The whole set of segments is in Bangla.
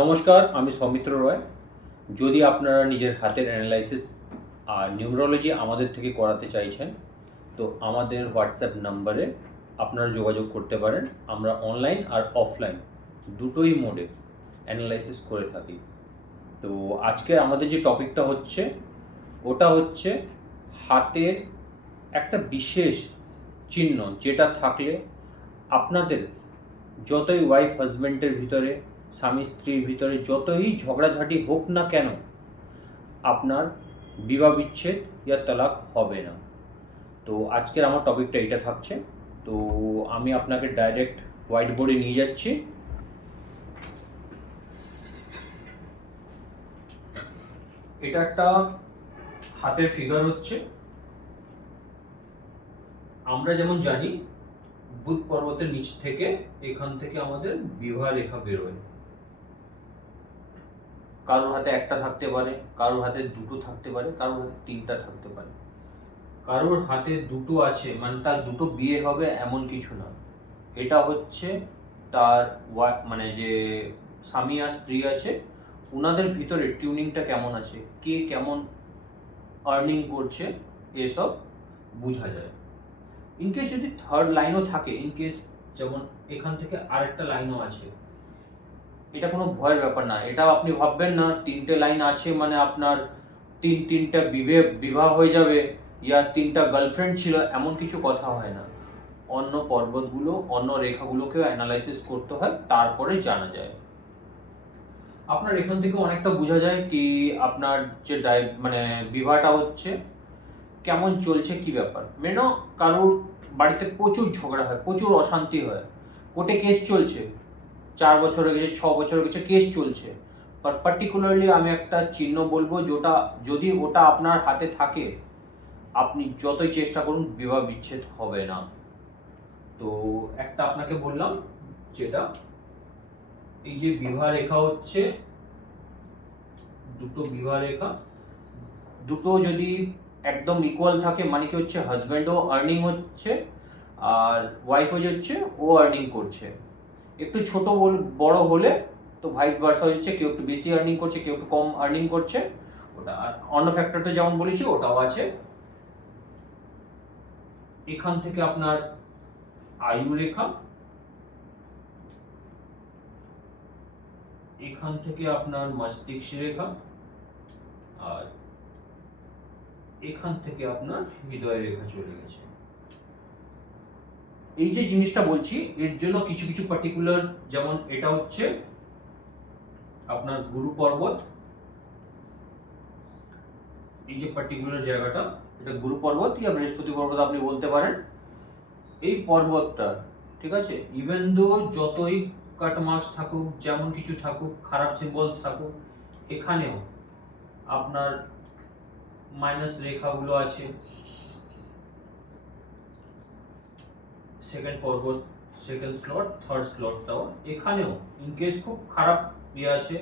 নমস্কার, আমি সৌমিত্র রয়। যদি আপনারা নিজের হাতের অ্যানালাইসিস আর নিউমেরোলজি আমাদের থেকে করাতে চাইছেন, তো আমাদের হোয়াটসঅ্যাপ নাম্বারে আপনারা যোগাযোগ করতে পারেন। আমরা অনলাইন আর অফলাইন দুটোই মোডে অ্যানালাইসিস করে থাকি। তো আজকে আমাদের যে টপিকটা হচ্ছে, ওটা হচ্ছে হাতের একটা বিশেষ চিহ্ন, যেটা থাকলে আপনাদের যতই ওয়াইফ হাজব্যান্ডের ভিতরে, স্বামী স্ত্রীর ভিতরে যতই ঝগড়াঝাটি হোক না কেন, আপনার বিবাহ বিচ্ছেদ ইয়া তালাক হবে না। তো আজকের আমার টপিকটা এটা থাকছে। তো আমি আপনাকে ডাইরেক্ট হোয়াইট বোর্ডে নিয়ে যাচ্ছি। এটা একটা হাতের ফিগার হচ্ছে। আমরা যেমন জানি, বুধ পর্বতের নিচ থেকে এখান থেকে আমাদের বিবাহ রেখা বেরোয়। কারোর হাতে একটা থাকতে পারে, কারোর হাতে দুটো থাকতে পারে, কারোর হাতে তিনটা থাকতে পারে। কারোর হাতে দুটো আছে মানে তার দুটো বিয়ে হবে এমন কিছু না। এটা হচ্ছে তার মানে যে স্বামী আর স্ত্রী আছে, ওনাদের ভিতরে টিউনিংটা কেমন আছে, কে কেমন আর্নিং করছে, এসব বোঝা যায়। ইনকেস যদি থার্ড লাইনও থাকে, ইনকেস যেমন এখান থেকে আরেকটা লাইনও আছে, এটা কোনো ভয়ের ব্যাপার না। এটা আপনি ভাববেন না তিনটে লাইন আছে মানে আপনার তিনটা বিবাহ হয়ে যাবে, ইয়া তিনটা গার্লফ্রেন্ড ছিল, এমন কিছু কথা হয় না। অন্য পর্বতগুলো, অন্য রেখাগুলোকেও অ্যানালাইসিস করতে হয়, তারপরে জানা যায়। আপনার এখান থেকে অনেকটা বোঝা যায় কি আপনার যে মানে বিবাহটা হচ্ছে কেমন চলছে, কি ব্যাপার। মেনো কারোর বাড়িতে প্রচুর ঝগড়া হয়, প্রচুর অশান্তি হয়, কোর্টে কেস চলছে, 4 বছর হয়ে গেছে, 6 বছর হয়ে গেছে, কেস চলছে। বাট পার্টিকুলারলি আমি একটা চিহ্ন বলবো, যেটা যদি ওটা আপনার হাতে থাকে, আপনি যতই চেষ্টা করুন বিবাহ বিচ্ছেদ হবে না। তো একটা আপনাকে বললাম, যেটা এই যে বিবাহ রেখা হচ্ছে, দুটো বিবাহ রেখা, দুটো যদি একদম ইকুয়াল থাকে মানে কি হচ্ছে, হাজব্যান্ডও আর্নিং হচ্ছে আর ওয়াইফও হচ্ছে ও আর্নিং করছে। একটু ছোট বড় হলে তো ভাইস ভার্সা হচ্ছে, কেউ একটু বেশি আর্নিং করছে, কেউ একটু কম আর্নিং করছে, ওটা। আর অন্য ফ্যাক্টরটা যেমন বলেছি ওটাও আছে। এখান থেকে আপনার আয়ু রেখা, এখান থেকে আপনার মস্তিষ্ক রেখা, আর এখান থেকে আপনার হৃদয় রেখা চলে গেছে। এই যে জিনিসটা বলছি, এর জন্য কিছু কিছু পার্টিকুলার, যেমন এটা হচ্ছে আপনার গুরু পর্বত, এই যে পার্টিকুলার জায়গাটা, এটা গুরু পর্বত ইয়া বৃহস্পতি পর্বত আপনি বলতে পারেন। এই পর্বতটা, ঠিক আছে, ইভেন দো যতই কাট মার্কস থাকুক, যেমন কিছু থাকুক, খারাপ সিম্বলস থাকুক, এখানেও আপনার মাইনাস রেখাগুলো আছে। সেকেন্ড পর্বত, সেকেন্ড স্লট, থার্ড স্লটটাও এখানেও ইনকেস খুব খারাপ ইয়ে আছে।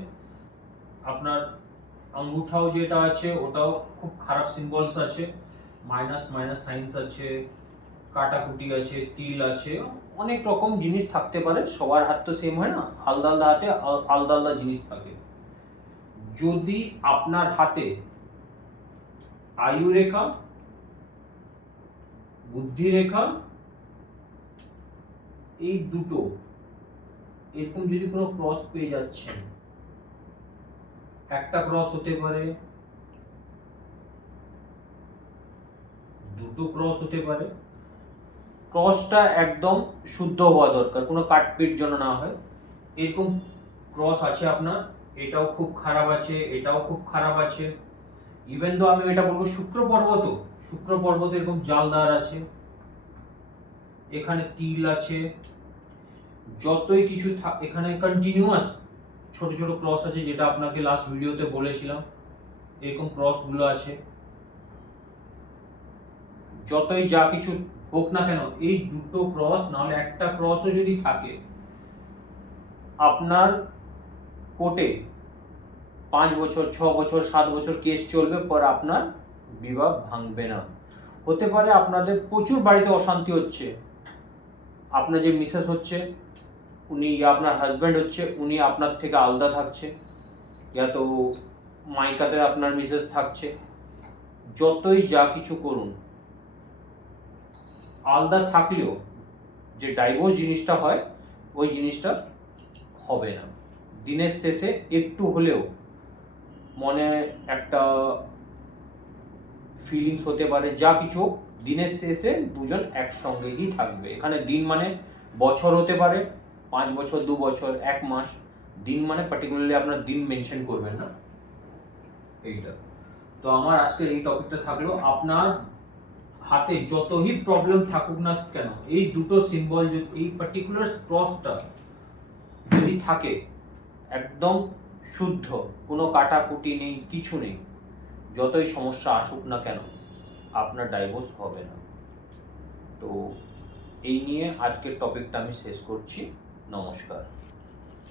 আপনার আঙ্গুঠাও যেটা আছে ওটাও খুব খারাপ সিম্বলস আছে, মাইনাস মাইনাস সাইন্স আছে, কাটাকুটি আছে, তিল আছে, অনেক রকম জিনিস থাকতে পারে। সবার হাত তো সেম হয় না, আলাদা আলাদা হাতে আলাদা আলাদা জিনিস থাকে। যদি আপনার হাতে আয়ু রেখা, বুদ্ধি রেখা, এই দুটো এরকম যদি কোনো ক্রস পেয়ে যাচ্ছেন, একটা ক্রস হতে পারে, দুটো ক্রস হতে পারে, ক্রসটা একদম শুদ্ধ হওয়া দরকার, কোনো কাটপিট যেন না হয়। এরকম ক্রস আছে আপনার, এটাও খুব খারাপ আছে, এটাও খুব খারাপ আছে। ইভেন দো আমি এটা বলবো শুক্র পর্বত এরকম জালদার আছে, এখানে তিল আছে, যতই কিছু এখানে কন্টিনিউয়াস ছোট ছোট ক্রস আছে, যেটা আপনাকে লাস্ট ভিডিওতে বলেছিলাম, এরকম ক্রস গুলো আছে। যতই যা কিছু হোক না কেন, এই দুটো ক্রস নাহলে একটা ক্রসও যদি থাকে, আপনার কোর্টে 5 বছর, 6 বছর, 7 বছর কেস চলবে, পর আপনার বিবাহ ভাঙবে না। হতে পারে আপনাদের প্রচুর বাড়িতে অশান্তি হচ্ছে, আপনার যে মিসেস হচ্ছে উনি আপনার হাজব্যান্ড হচ্ছে, উনি আপনার থেকে আলাদা থাকছে, তো মাইকাতে আপনার মিসেস থাকছে, যতই যা কিছু করুন, আলাদা থাকলেও যে ডাইভোর্স জিনিসটা হয় ওই জিনিসটা হবে না। দিনের শেষে একটু হলেও মনে একটা ফিলিংস হতে পারে, যা কিছু, দিনের শেষে দুজন একসঙ্গেই থাকবে। এখানে দিন মানে বছর হতে পারে, 5 বছর, 2 বছর, 1 মাস। দিন মানে পার্টিকুলারলি আপনার দিন মেনশন করবেন না, এইটা। তো আমার আজকে এই টপিকটা থাকলো, আপনার হাতে যতই প্রবলেম থাকুক না কেন, এই দুটো সিম্বল, এই পার্টিকুলার ক্রসটা যদি থাকে, একদম শুদ্ধ, কোনো কাটাকুটি নেই, কিছু নেই, যতই সমস্যা আসুক না কেন আপনার ডাইভোর্স হবে না। তো এই নিয়ে আজকের টপিকটা আমি শেষ করছি। নমস্কার।